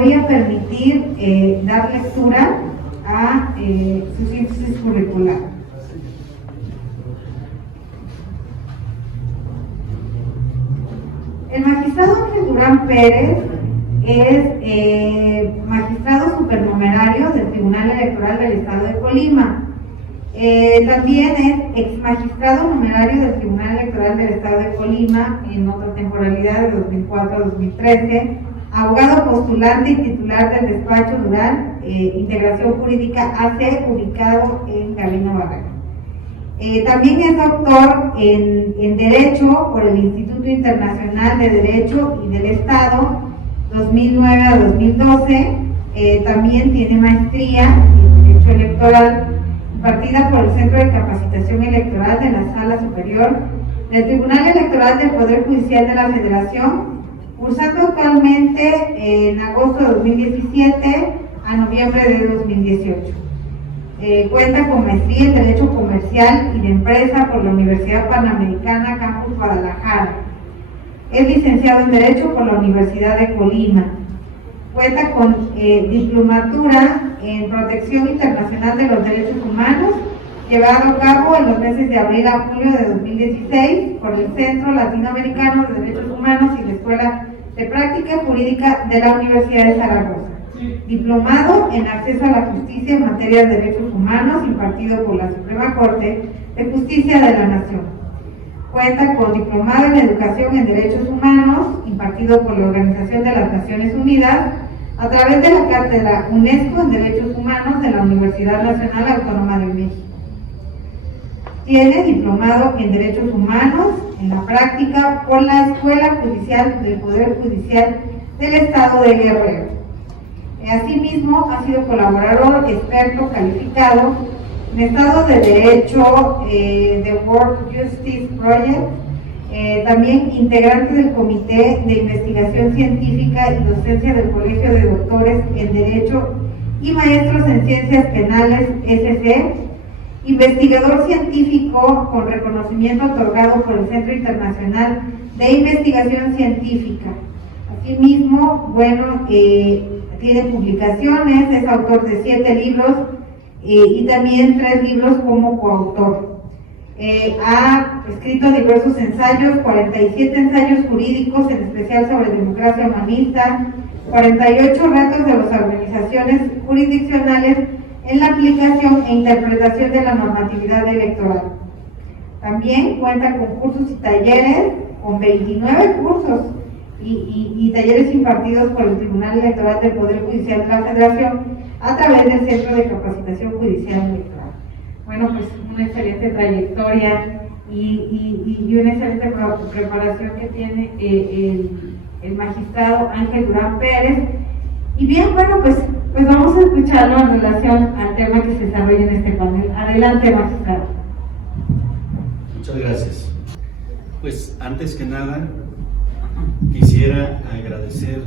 voy a permitir dar lectura a su síntesis curricular. El magistrado Ángel Durán Pérez es magistrado supernumerario del Tribunal Electoral del Estado de Colima. También es ex magistrado numerario del Tribunal Electoral del Estado de Colima en otra temporalidad de 2004 a 2013, abogado postulante y titular del despacho Durán Integración Jurídica AC, ubicado en Gabino Barrera. También es doctor en Derecho por el Instituto Internacional de Derecho y del Estado 2009 a 2012. También tiene maestría en Derecho Electoral impartida por el Centro de Capacitación Electoral de la Sala Superior del Tribunal Electoral del Poder Judicial de la Federación, cursando actualmente en agosto de 2017 a noviembre de 2018. Cuenta con maestría en Derecho Comercial y de Empresa por la Universidad Panamericana Campus Guadalajara. Es licenciado en Derecho por la Universidad de Colima. Cuenta con diplomatura en Protección Internacional de los Derechos Humanos, llevado a cabo en los meses de abril a julio de 2016 por el Centro Latinoamericano de Derechos Humanos y la Escuela de Práctica Jurídica de la Universidad de Zaragoza. Diplomado en Acceso a la Justicia en materia de derechos humanos, impartido por la Suprema Corte de Justicia de la Nación. Cuenta con diplomado en Educación en Derechos Humanos, impartido por la Organización de las Naciones Unidas, a través de la Cátedra UNESCO en Derechos Humanos de la Universidad Nacional Autónoma de México. Tiene diplomado en Derechos Humanos en la práctica por la Escuela Judicial del Poder Judicial del Estado de Guerrero. Asimismo, ha sido colaborador experto calificado en Estado de Derecho de World Justice Project, también integrante del Comité de Investigación Científica y Docencia del Colegio de Doctores en Derecho y Maestros en Ciencias Penales, SC, investigador científico con reconocimiento otorgado por el Centro Internacional de Investigación Científica. Asimismo, tiene publicaciones, es autor de 7 libros y también 3 libros como coautor. Ha escrito diversos ensayos, 47 ensayos jurídicos, en especial sobre democracia humanista, 48 retos de las organizaciones jurisdiccionales en la aplicación e interpretación de la normatividad electoral. También cuenta con cursos y talleres, con 29 cursos y talleres impartidos por el Tribunal Electoral del Poder Judicial de la Federación a través del Centro de Capacitación Judicial Electoral. Bueno, pues una excelente trayectoria y una excelente preparación que tiene el magistrado Ángel Durán Pérez. Y bien, bueno, pues vamos a escucharlo en relación al tema que se desarrolla en este panel. Adelante, magistrado. Muchas gracias. Pues antes que nada, quisiera agradecer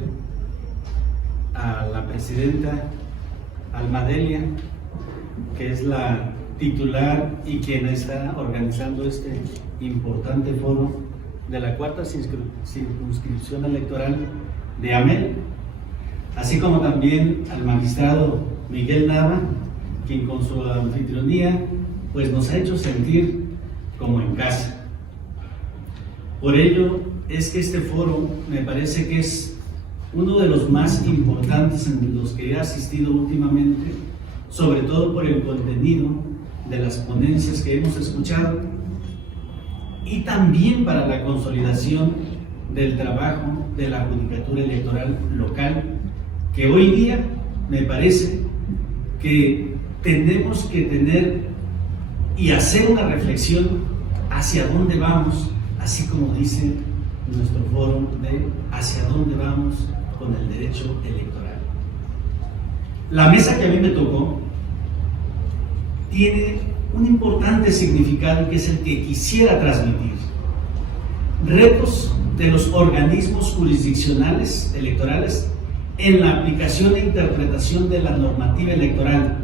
a la presidenta Almadelia, que es la titular y quien está organizando este importante foro de la cuarta circunscripción electoral de AMEL, así como también al magistrado Miguel Nava, quien con su anfitrionía pues nos ha hecho sentir como en casa. Por ello es que este foro me parece que es uno de los más importantes en los que he asistido últimamente, sobre todo por el contenido de las ponencias que hemos escuchado y también para la consolidación del trabajo de la Judicatura Electoral local, que hoy día me parece que tenemos que tener y hacer una reflexión hacia dónde vamos, así como dice nuestro foro de hacia dónde vamos con el derecho electoral. La mesa que a mí me tocó tiene un importante significado que es el que quisiera transmitir. Retos de los organismos jurisdiccionales electorales en la aplicación e interpretación de la normativa electoral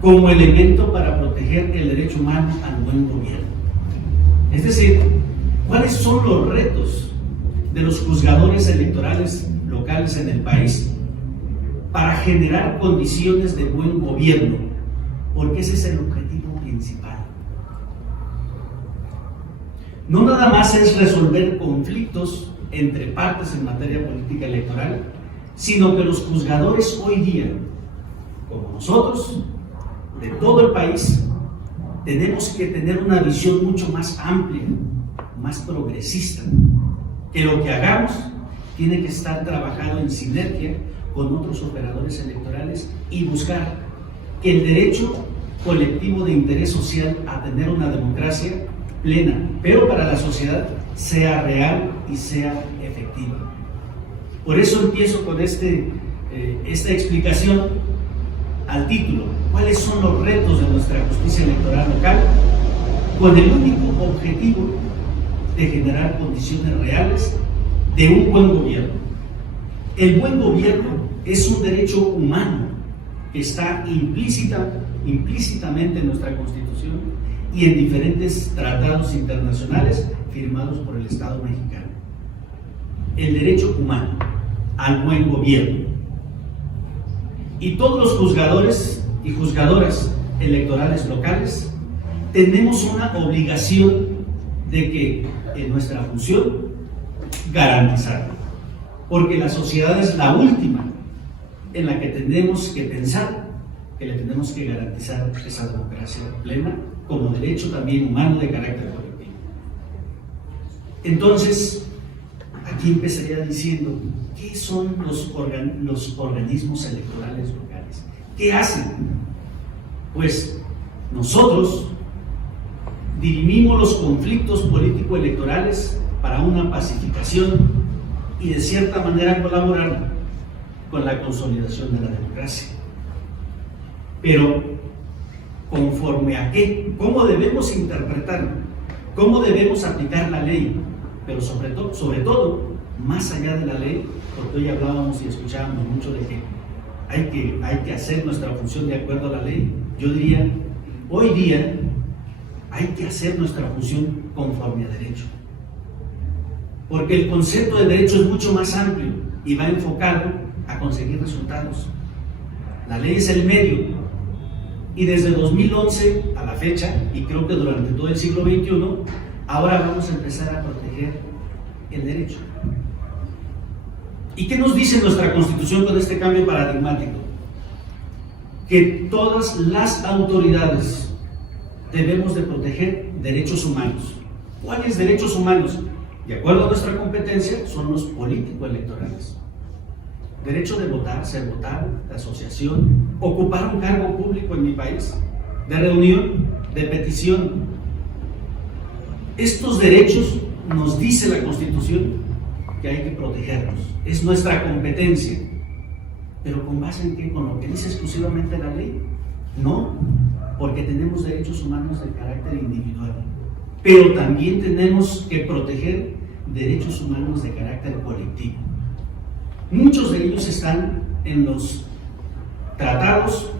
como elemento para proteger el derecho humano al buen gobierno. Es decir, ¿cuáles son los retos de los juzgadores electorales locales en el país para generar condiciones de buen gobierno, porque ese es el objetivo principal. No nada más es resolver conflictos entre partes en materia política electoral, sino que los juzgadores hoy día, como nosotros, de todo el país, tenemos que tener una visión mucho más amplia, más progresista, que lo que hagamos tiene que estar trabajado en sinergia con otros operadores electorales y buscar que el derecho colectivo de interés social a tener una democracia plena, pero para la sociedad, sea real y sea efectiva. Por eso empiezo con esta explicación al título: ¿cuáles son los retos de nuestra justicia electoral local? Con el único objetivo de generar condiciones reales de un buen gobierno. El buen gobierno es un derecho humano que está implícitamente en nuestra Constitución y en diferentes tratados internacionales firmados por el Estado mexicano. El derecho humano al buen gobierno. Y todos los juzgadores y juzgadoras electorales locales tenemos una obligación de que en nuestra función garantizarlo, porque la sociedad es la última en la que tenemos que pensar que le tenemos que garantizar esa democracia plena como derecho también humano de carácter colectivo. Entonces, aquí empezaría diciendo, ¿qué son los organismos electorales locales? ¿Qué hacen? Pues nosotros dirimimos los conflictos político-electorales para una pacificación y de cierta manera colaborar con la consolidación de la democracia. Pero, ¿conforme a qué? ¿Cómo debemos interpretarlo? ¿Cómo debemos aplicar la ley? Pero sobre todo, más allá de la ley, porque hoy hablábamos y escuchábamos mucho de que hay que hacer nuestra función de acuerdo a la ley. Yo diría, hoy día hay que hacer nuestra función conforme a derecho. Porque el concepto de derecho es mucho más amplio y va enfocado a conseguir resultados. La ley es el medio. Y desde 2011 a la fecha, y creo que durante todo el siglo XXI, ahora vamos a empezar a proteger el derecho. ¿Y qué nos dice nuestra Constitución con este cambio paradigmático? Que todas las autoridades debemos de proteger derechos humanos. ¿Cuáles derechos humanos? De acuerdo a nuestra competencia, son los político-electorales. Derecho de votar, ser votado, de asociación, ocupar un cargo público en mi país, de reunión, de petición. Estos derechos nos dice la Constitución que hay que protegerlos. Es nuestra competencia. ¿Pero con base en qué? ¿Con lo que dice exclusivamente la ley? No, porque tenemos derechos humanos de carácter individual. Pero también tenemos que proteger derechos humanos de carácter colectivo. Muchos de ellos están en los tratados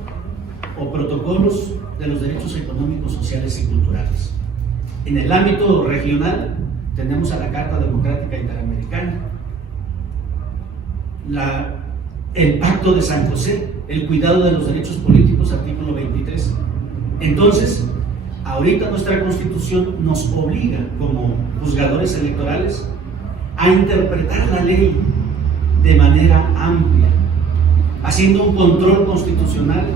o protocolos de los derechos económicos, sociales y culturales. En el ámbito regional tenemos a la Carta Democrática Interamericana, el Pacto de San José, el cuidado de los derechos políticos, artículo 23. Entonces, ahorita nuestra Constitución nos obliga como juzgadores electorales a interpretar la ley de manera amplia, haciendo un control constitucional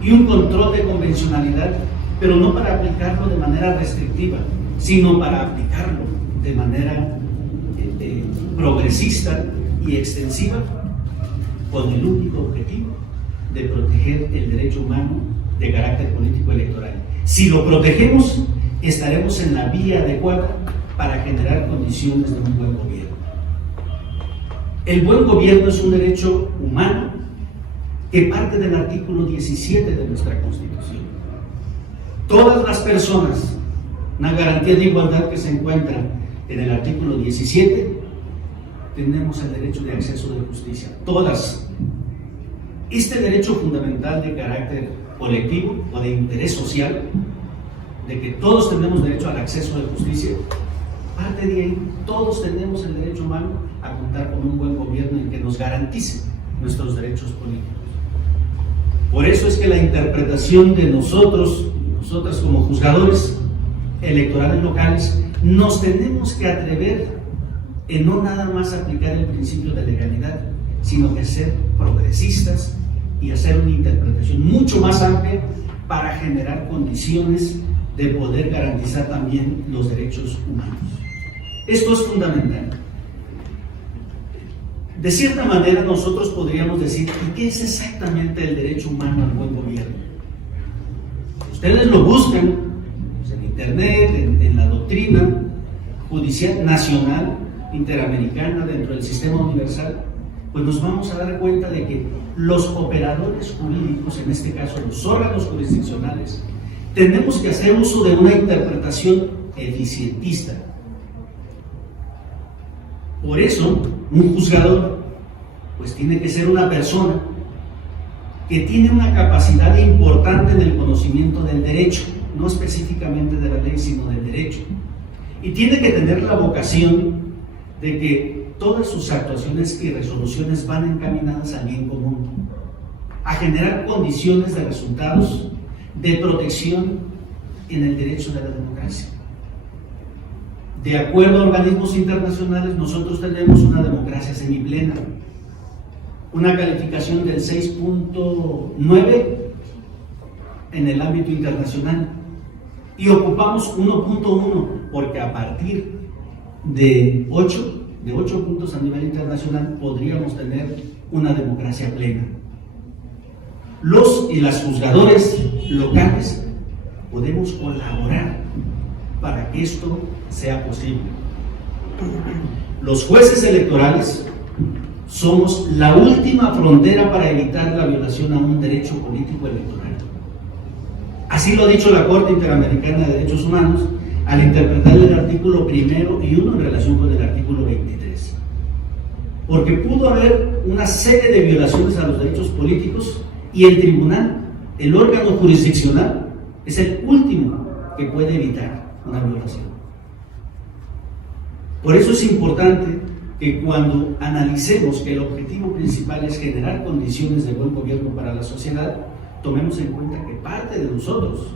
y un control de convencionalidad, pero no para aplicarlo de manera restrictiva, sino para aplicarlo de manera progresista y extensiva, con el único objetivo de proteger el derecho humano de carácter político electoral. Si lo protegemos, estaremos en la vía adecuada para generar condiciones de un buen gobierno. El buen gobierno es un derecho humano que parte del artículo 17 de nuestra Constitución. Todas las personas, una garantía de igualdad que se encuentra en el artículo 17, tenemos el derecho de acceso de justicia. Todas. Este derecho fundamental de carácter colectivo o de interés social, de que todos tenemos derecho al acceso de justicia, parte de ahí. Todos tenemos el derecho humano a contar con un buen gobierno en que nos garantice nuestros derechos políticos. Por eso es que la interpretación de nosotras como juzgadores electorales locales, nos tenemos que atrever en no nada más aplicar el principio de legalidad, sino que ser progresistas y hacer una interpretación mucho más amplia para generar condiciones de poder garantizar también los derechos humanos. Esto es fundamental. De cierta manera nosotros podríamos decir, ¿y qué es exactamente el derecho humano al buen gobierno? Ustedes lo buscan pues, en internet, en la doctrina judicial nacional, interamericana, dentro del sistema universal, pues nos vamos a dar cuenta de que los operadores jurídicos, en este caso los órganos jurisdiccionales, tenemos que hacer uso de una interpretación eficientista. Por eso, un juzgador pues tiene que ser una persona que tiene una capacidad importante en el conocimiento del derecho, no específicamente de la ley, sino del derecho. Y tiene que tener la vocación de que todas sus actuaciones y resoluciones van encaminadas al bien común, a generar condiciones de resultados de protección en el derecho de la democracia. De acuerdo a organismos internacionales, nosotros tenemos una democracia semiplena, una calificación del 6.9 en el ámbito internacional, y ocupamos 1.1, porque a partir de 8 puntos a nivel internacional podríamos tener una democracia plena. Los y las juzgadores locales podemos colaborar para que esto sea posible. Los jueces electorales somos la última frontera para evitar la violación a un derecho político electoral. Así lo ha dicho la Corte Interamericana de Derechos Humanos al interpretar el artículo 1 y 1 en relación con el artículo 23. Porque pudo haber una serie de violaciones a los derechos políticos y el tribunal, el órgano jurisdiccional, es el último que puede evitar una violación. Por eso es importante que cuando analicemos que el objetivo principal es generar condiciones de buen gobierno para la sociedad, tomemos en cuenta que parte de nosotros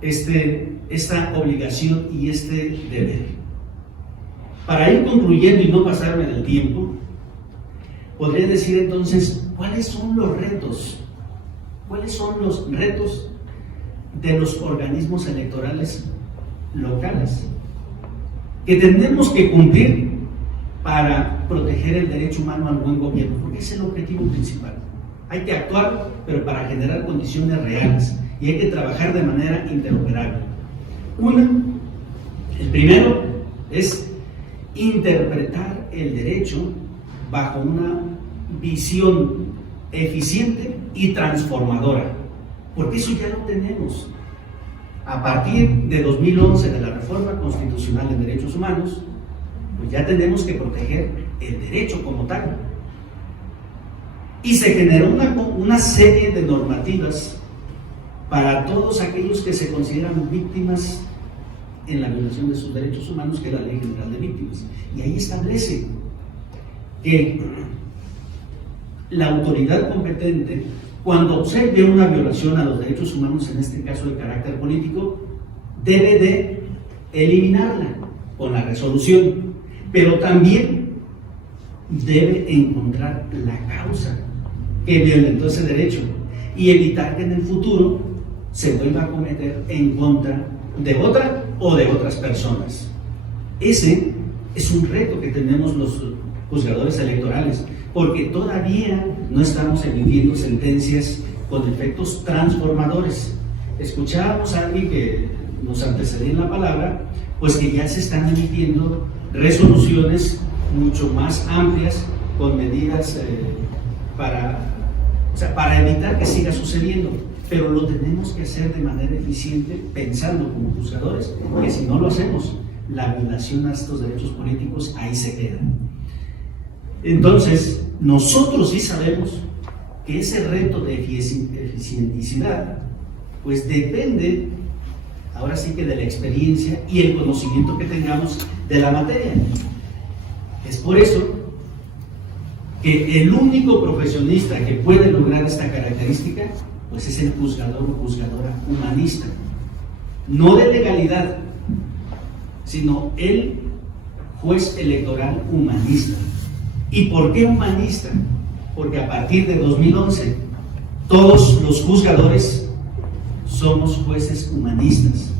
esta obligación y este deber. Para ir concluyendo y no pasarme del tiempo, podría decir entonces, ¿cuáles son los retos? ¿Cuáles son los retos de los organismos electorales locales que tenemos que cumplir para proteger el derecho humano al buen gobierno? Porque es el objetivo principal. Hay que actuar, pero para generar condiciones reales, y hay que trabajar de manera interoperable. El primero es interpretar el derecho bajo una visión eficiente y transformadora, porque eso ya lo tenemos. A partir de 2011, de la reforma constitucional en derechos humanos, pues ya tenemos que proteger el derecho como tal. Y se generó una serie de normativas para todos aquellos que se consideran víctimas en la violación de sus derechos humanos, que es la Ley General de Víctimas. Y ahí establece que la autoridad competente, cuando observe una violación a los derechos humanos, en este caso de carácter político, debe de eliminarla con la resolución, pero también debe encontrar la causa que violentó ese derecho y evitar que en el futuro se vuelva a cometer en contra de otra o de otras personas. Ese es un reto que tenemos los juzgadores electorales, porque todavía no estamos emitiendo sentencias con efectos transformadores. Escuchábamos a alguien que nos antecedía en la palabra, pues que ya se están emitiendo resoluciones mucho más amplias con medidas para evitar que siga sucediendo, pero lo tenemos que hacer de manera eficiente, pensando como juzgadores que si no lo hacemos, la violación a estos derechos políticos ahí se queda. Entonces, nosotros sí sabemos que ese reto de eficienticidad, pues depende, ahora sí que de la experiencia y el conocimiento que tengamos de la materia. Es por eso que el único profesionista que puede lograr esta característica, pues es el juzgador o juzgadora humanista, no de legalidad, sino el juez electoral humanista. ¿Y por qué humanista? Porque a partir de 2011 todos los juzgadores somos jueces humanistas.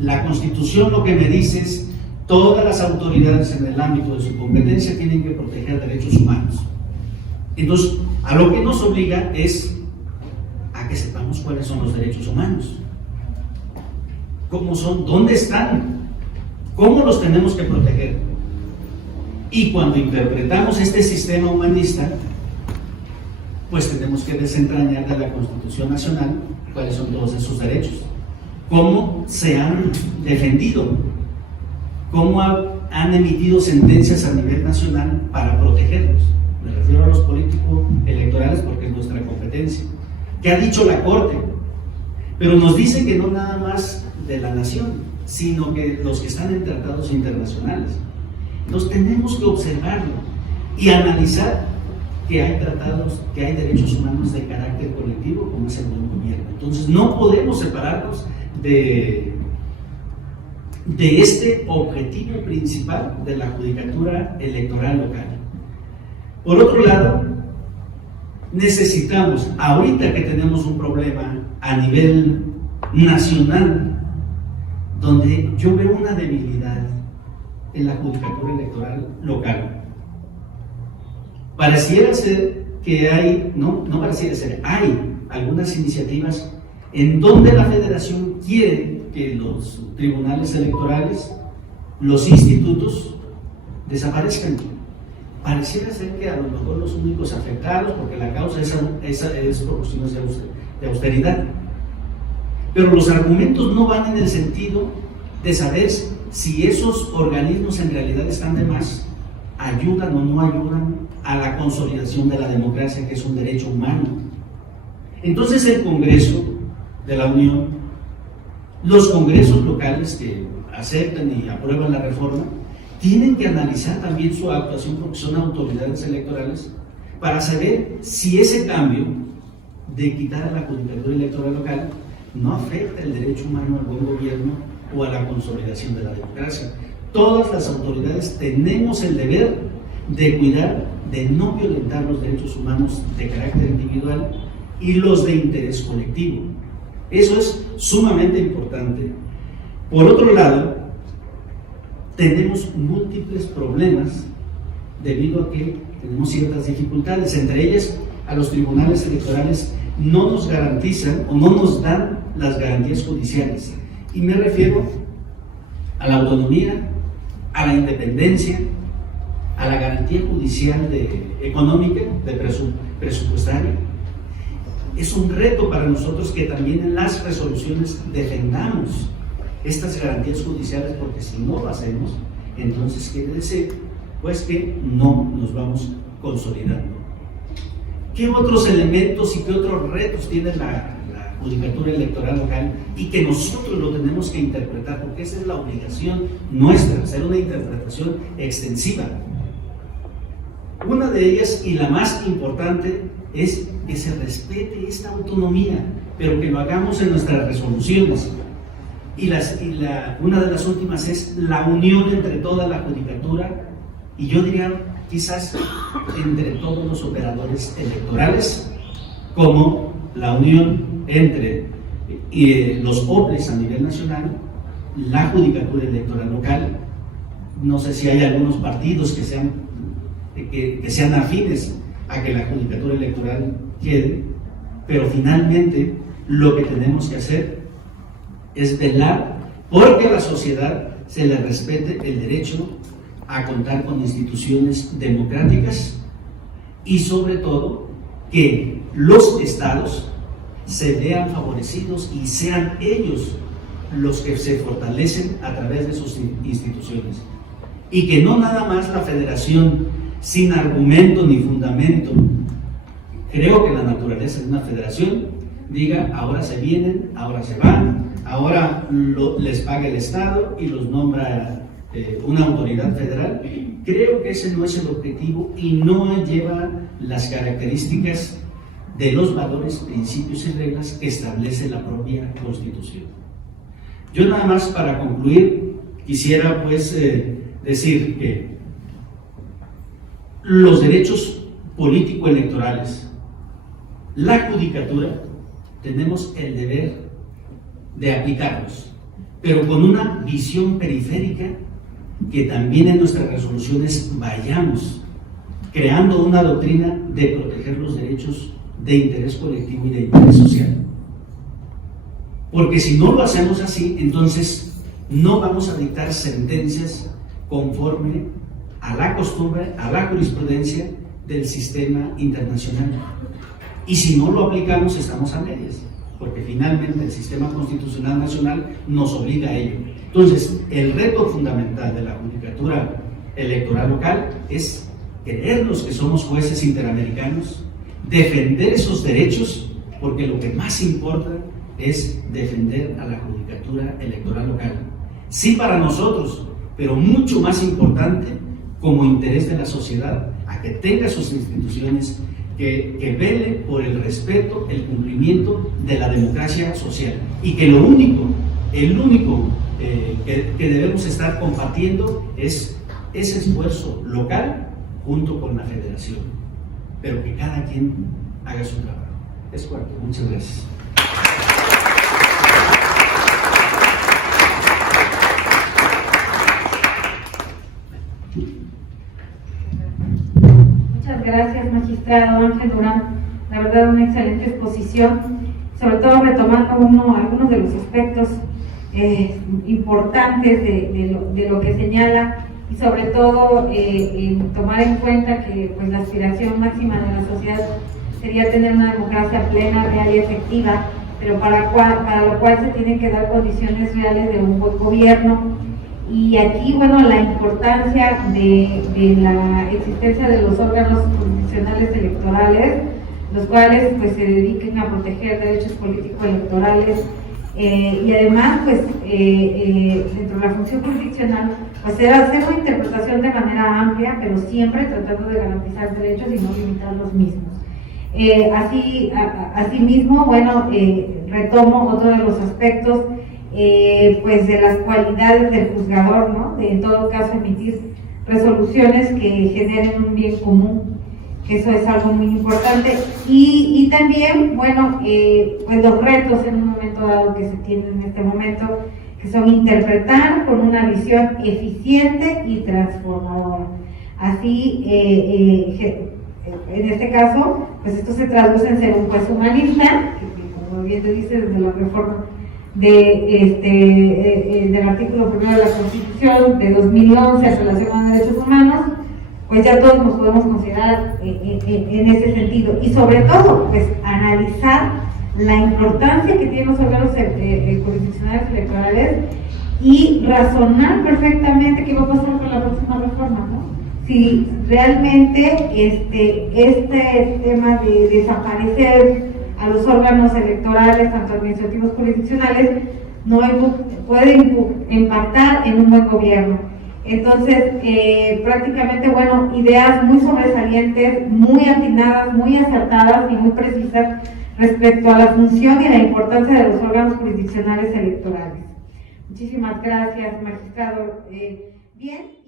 La Constitución lo que me dice es: todas las autoridades en el ámbito de su competencia tienen que proteger derechos humanos. Entonces, a lo que nos obliga es a que sepamos cuáles son los derechos humanos, cómo son, dónde están, cómo los tenemos que proteger. Y cuando interpretamos este sistema humanista, pues tenemos que desentrañar de la Constitución Nacional cuáles son todos esos derechos, cómo se han defendido, cómo han emitido sentencias a nivel nacional para protegerlos. Me refiero a los políticos electorales porque es nuestra competencia. ¿Qué ha dicho la Corte? Pero nos dice que no nada más de la nación, sino que los que están en tratados internacionales. Entonces tenemos que observarlo y analizar que hay tratados, que hay derechos humanos de carácter colectivo, como es el buen gobierno. Entonces no podemos separarnos de este objetivo principal de la judicatura electoral local. Por otro lado, necesitamos, ahorita que tenemos un problema a nivel nacional, donde yo veo una debilidad en la judicatura electoral local. Pareciera ser que hay, no pareciera ser, hay algunas iniciativas en donde la federación quiere que los tribunales electorales, los institutos, desaparezcan. Pareciera ser que a lo mejor los únicos afectados, porque la causa es por cuestiones de austeridad. Pero los argumentos no van en el sentido de saber si esos organismos en realidad están de más, ayudan o no ayudan a la consolidación de la democracia, que es un derecho humano. Entonces el Congreso de la Unión, los congresos locales que aceptan y aprueban la reforma, tienen que analizar también su actuación, porque son autoridades electorales, para saber si ese cambio de quitar a la judicatura electoral local no afecta el derecho humano al buen gobierno o a la consolidación de la democracia. Todas las autoridades tenemos el deber de cuidar de no violentar los derechos humanos de carácter individual y los de interés colectivo. Eso es sumamente importante. Por otro lado, tenemos múltiples problemas debido a que tenemos ciertas dificultades. Entre ellas, a los tribunales electorales no nos garantizan o no nos dan las garantías judiciales. Y me refiero a la autonomía, a la independencia, a la garantía judicial económica, presupuestaria. Es un reto para nosotros que también en las resoluciones defendamos estas garantías judiciales, porque si no lo hacemos, entonces quiere decir pues que no nos vamos consolidando. ¿Qué otros elementos y qué otros retos tiene la judicatura electoral local y que nosotros lo tenemos que interpretar? Porque esa es la obligación nuestra, hacer una interpretación extensiva. Una de ellas, y la más importante, es que se respete esta autonomía, pero que lo hagamos en nuestras resoluciones. Una de las últimas es la unión entre toda la judicatura, y yo diría quizás entre todos los operadores electorales, como la unión entre los OPLES a nivel nacional, la judicatura electoral local. No sé si hay algunos partidos que sean afines a que la judicatura electoral quede, pero finalmente lo que tenemos que hacer es velar porque a la sociedad se le respete el derecho a contar con instituciones democráticas y sobre todo que los estados se vean favorecidos y sean ellos los que se fortalecen a través de sus instituciones, y que no nada más la federación sin argumento ni fundamento, creo que la naturaleza de una federación, diga ahora se vienen, ahora se van, ahora les paga el Estado y los nombra una autoridad federal. Creo que ese no es el objetivo y no lleva las características de los valores, principios y reglas que establece la propia Constitución. Yo nada más para concluir quisiera pues decir que los derechos político-electorales, la judicatura, tenemos el deber de aplicarlos, pero con una visión periférica, que también en nuestras resoluciones vayamos creando una doctrina de proteger los derechos de interés colectivo y de interés social. Porque si no lo hacemos así, entonces no vamos a dictar sentencias conforme a la costumbre, a la jurisprudencia del sistema internacional. Y si no lo aplicamos, estamos a medias, porque finalmente el sistema constitucional nacional nos obliga a ello. Entonces, el reto fundamental de la judicatura electoral local es creernos que somos jueces interamericanos, defender esos derechos, porque lo que más importa es defender a la judicatura electoral local. Sí, para nosotros, pero mucho más importante como interés de la sociedad, a que tenga sus instituciones, que vele por el respeto, el cumplimiento de la democracia social, y que lo único, el único que debemos estar compartiendo es ese esfuerzo local junto con la federación, pero que cada quien haga su trabajo. Es cuarto. Muchas gracias. Muchas gracias, magistrado Ángel Durán. La verdad, una excelente exposición, sobre todo retomando algunos de los aspectos importantes de lo que señala, y sobre todo tomar en cuenta que pues, la aspiración máxima de la sociedad sería tener una democracia plena, real y efectiva, pero para lo cual se tienen que dar condiciones reales de un buen gobierno. Y aquí, bueno, la importancia de la existencia de los órganos jurisdiccionales electorales, los cuales pues se dediquen a proteger derechos político-electorales, y además, pues, dentro de la función jurisdiccional, pues hacer una interpretación de manera amplia, pero siempre tratando de garantizar derechos y no limitar los mismos. Asimismo, bueno, retomo otro de los aspectos, pues de las cualidades del juzgador, ¿no? En todo caso, emitir resoluciones que generen un bien común, que eso es algo muy importante, y también, bueno, pues los retos en un momento dado que se tienen en este momento, que son interpretar con una visión eficiente y transformadora. Así, en este caso, pues esto se traduce en ser un juez humanista, que como bien te dice, desde la reforma del artículo 1 de la Constitución de 2011 en relación a derechos humanos, pues ya todos nos podemos considerar en ese sentido, y sobre todo, pues analizar la importancia que tienen los órganos jurisdiccionales electorales y razonar perfectamente qué va a pasar con la próxima reforma, ¿no? Si realmente este tema de desaparecer a los órganos electorales, tanto administrativos como jurisdiccionales, no puede impactar en un buen gobierno. Entonces, prácticamente, bueno, ideas muy sobresalientes, muy atinadas, muy acertadas y muy precisas respecto a la función y la importancia de los órganos jurisdiccionales electorales. Muchísimas gracias, magistrado. Bien.